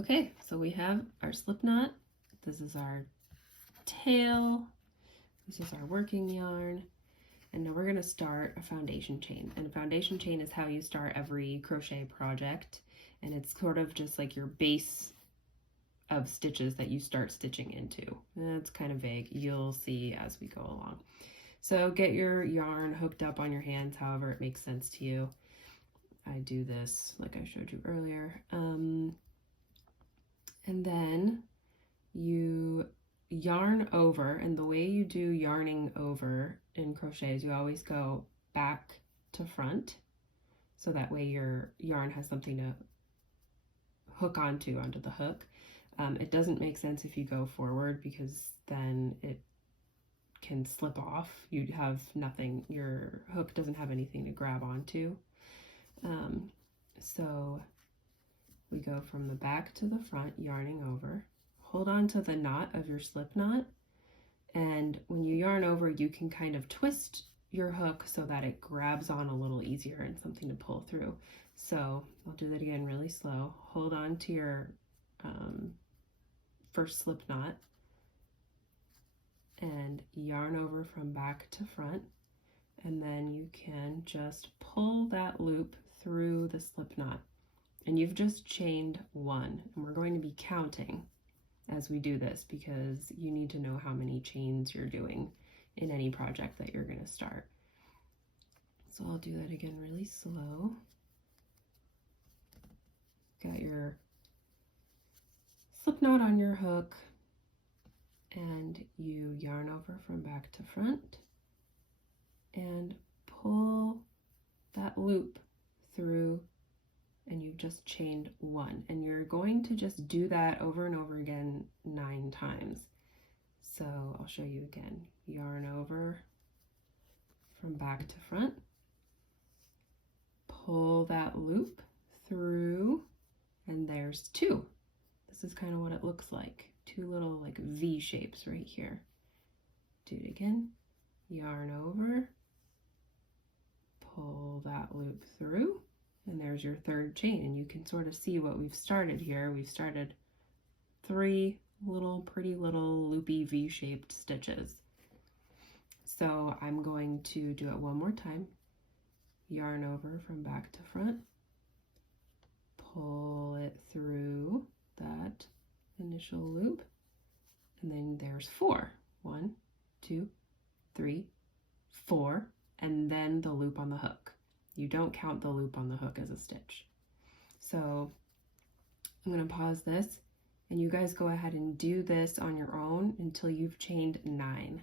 Okay, so we have our slip knot. This is our tail. This is our working yarn. And now we're going to start a foundation chain. And a foundation chain is how you start every crochet project. And it's sort of just like your base of stitches that you start stitching into. And it's kind of vague. You'll see as we go along. So get your yarn hooked up on your hands however it makes sense to you. I do this like I showed you earlier. And then you yarn over, and the way you do yarning over in crochet is you always go back to front, so that way your yarn has something to hook onto the hook. It doesn't make sense if you go forward because then it can slip off. You'd have nothing, your hook doesn't have anything to grab onto. So we go from the back to the front, yarning over. Hold on to the knot of your slip knot, and when you yarn over, you can kind of twist your hook so that it grabs on a little easier and something to pull through. So I'll do that again really slow. Hold on to your first slip knot and yarn over from back to front, and then you can just pull that loop through the slip knot. And you've just chained one, and we're going to be counting as we do this because you need to know how many chains you're doing in any project that you're going to start. So I'll do that again really slow. Got your slip knot on your hook, and you yarn over from back to front and pull that loop through, and you've just chained one, and you're going to just do that over and over again 9 times. So I'll show you again. Yarn over from back to front, pull that loop through, and there's 2. This is kind of what it looks like. 2 little like V shapes right here. Do it again. Yarn over, pull that loop through, and there's your 3rd chain, and you can sort of see what we've started here. We've started 3 pretty little loopy V-shaped stitches. So I'm going to do it one more time. Yarn over from back to front, pull it through that initial loop, and then there's 4. 1, 2, 3, 4, and then the loop on the hook. You don't count the loop on the hook as a stitch. So I'm going to pause this, and you guys go ahead and do this on your own until you've chained 9.